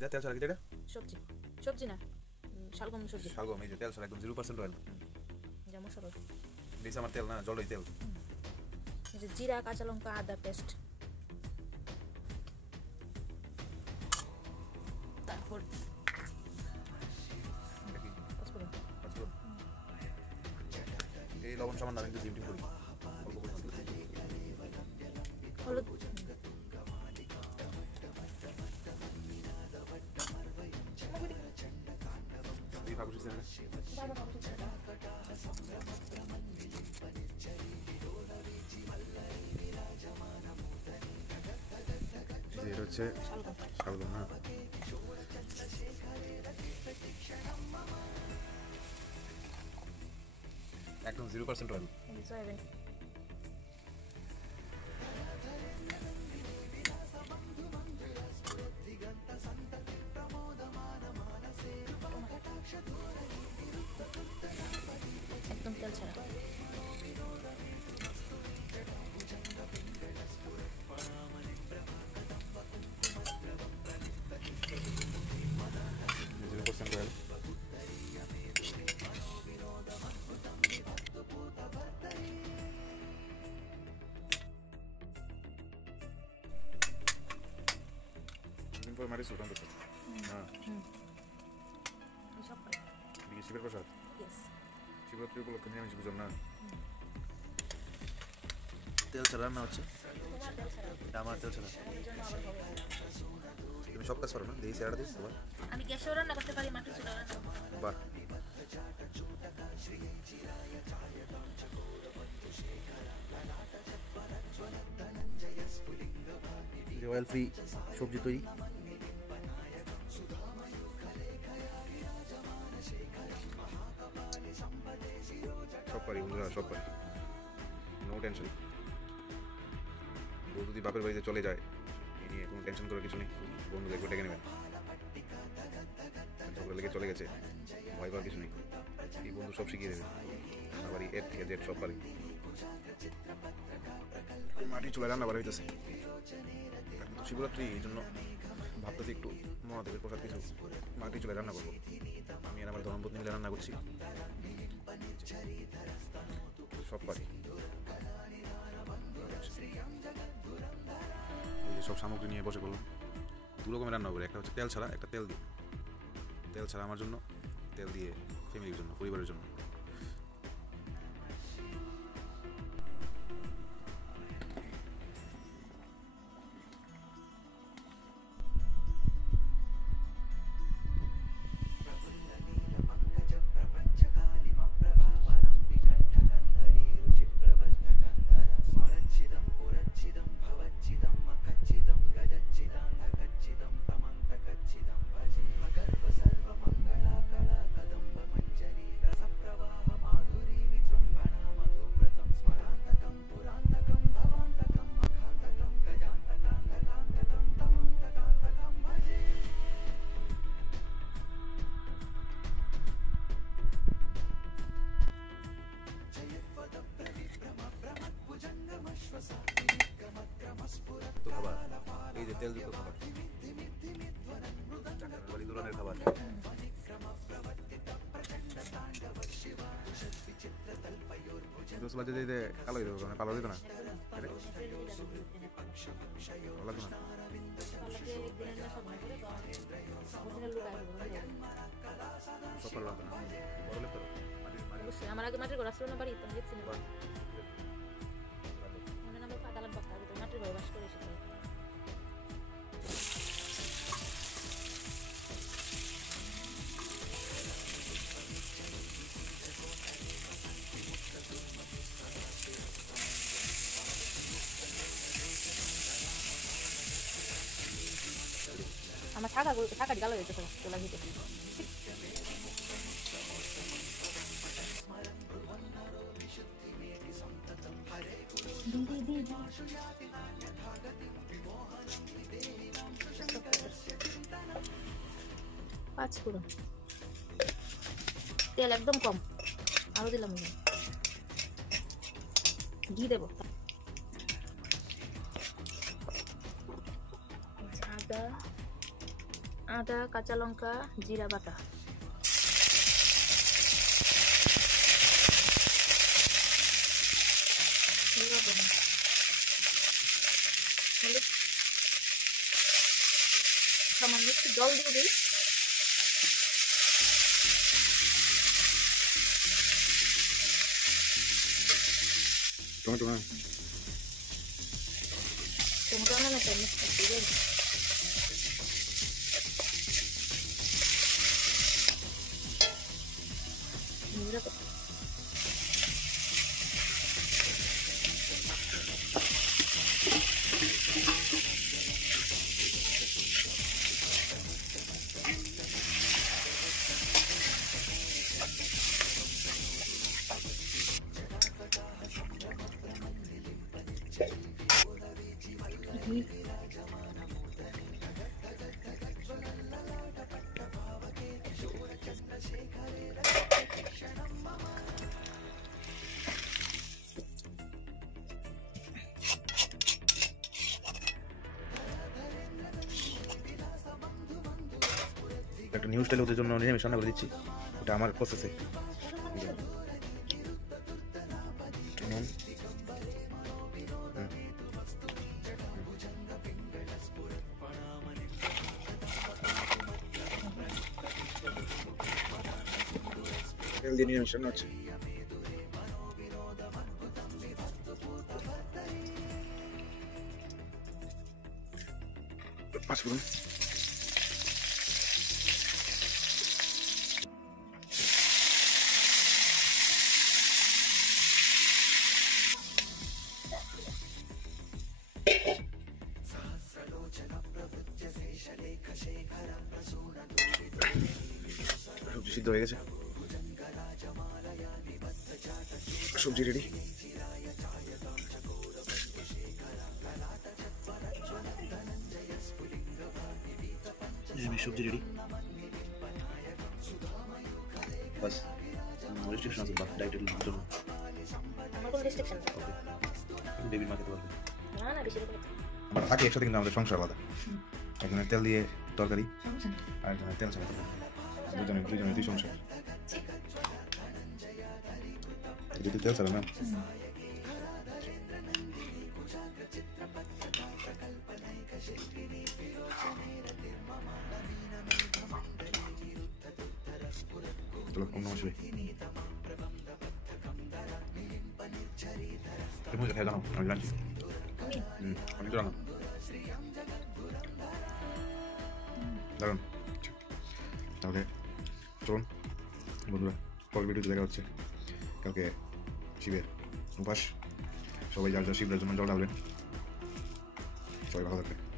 এটা তেল ছাড়া কি এটা? সবজি সবজি না, শালগম সবজি। শালগম, এই যে তেল ছাড়া একদম 0% অয়েল। যা মশলা দিস আমার তেল না, জলই তেল। এই যে জিরা, কাঁচা লঙ্কা, আদা পেস্ট, তারপর এই লবণ সামান্য, আমি একটু জিম করি অল্প করে। হলুদ, এই ফাঁকুশি চ্যানেল এটা হচ্ছে শালগম না? একদম 0% অয়েল। সয়াবিন, একদম তেল ছাড়া। মারি সুলতান প্রসাদ। হ্যাঁ, সব এদিকে শিবের প্রসাদ। শিবরাত্রি উপলক্ষে নিরামিষ ভোজন না? তেল ছাড়া রান্না হচ্ছে, এটা আমার তেল ছাড়া। তুমি সব কাজ পারো না? দেখি স্যালাড দিস তোমার। আমি গ্যাসেও রান্না করতে পারি, মাটির চুলায় রান্না করতে পারি। বাহ, অয়েল ফ্রি সবজি তৈরি। সব পারি বন্ধুরা, সব পারি, নো টেনশন। বউ যদি বাপের বাড়িতে চলে যায়, এ নিয়ে কোনো টেনশন করার কিছু নেই। বন্ধু দেখবে ডেকে নেবেন, ঝগড়া লেগে চলে গেছে, ভয় পাওয়ার কিছু নেই। এই বন্ধু সব শিখিয়ে দেবে, আমার বাড়ি এর থেকে জেড সব পারি। মাটির চুলায় রান্না বার হইতেছে, তো শিবরাত্রি, এই জন্য ভাবতেছি একটু মহাদেবের প্রসাদ কিছু মাটির চুলায় রান্না করবো। আমি আর আমার ধর্মপত্নী মিলে রান্না করছি, সব পারি। এই যে সব সামগ্রী নিয়ে বসে বললাম, দু রকমের রান্না করে, একটা হচ্ছে তেল ছাড়া, একটা তেল দিয়ে। তেল ছাড়া আমার জন্য, তেল দিয়ে ফ্যামিলির জন্য, পরিবারের জন্য। খাবার, এই যে তেলযুক্ত খাবার, বাড়ি ধরনের খাবার। দোষ বাজে দিতে কালো দিতে হবে, কালো দিত না, ভালো লাগতো না। সব ভালো লাগতো না, বড় লাগতো। আমার আগে মাটির ঘর আসলো না বাড়ি, তুমি দেখছি না মনে নামে দালান পাক্কা, আগে তো মাটির ঘরে বাস করে এসেছে। আমার থাকা গালো যেতেছে চোলা দিতে। পাঁচ ফোড়ন, তেল একদম কম, আরো দিলাম ঘি দেবো, আদা আদা, কাঁচা লঙ্কা, জিরা বাটা। সামান্য একটু জল দিয়ে দিই। টমেটো না টমেটো না চাই একটা নিউজ স্টাইল ওদের জন্য নিরামিষ রান্না করে দিচ্ছি। এটা আমার প্রসেসে তেল দিয়ে নিরামিষ রান্না হচ্ছে। পাঁচফোড়ন, সবজি সিদ্ধ হয়ে গেছে, সবজি রেডি। সবজি রেডি বাস। রেস্ট্রিকশন আছে ডায়েটের জন্য। আমার কোনো রেস্ট্রিকশন নেই। বেবির মা খেতে পারবে না বেশি করে আমরা থাকি একসাথে, কিন্তু আমাদের সংসার আলাদা। একজনের তেল দিয়ে তরকারি আর একজনের তেল ছাড়া তরকারি, দুজনের দুই সংসার। যদি তেল ছাড়া না চলো কম নাম আসবে। তুমি খেয়ে জানো আমি জানছি। আমি তো জানো দারুন। তাহলে চলুন বন্ধুরা, পরের ভিডিওতে দেখা হচ্ছে। কালকে শিবের উপাস, সবাই যার যার শিবের জন্য জল ঢালবেন। সবাই ভালো থাকবেন।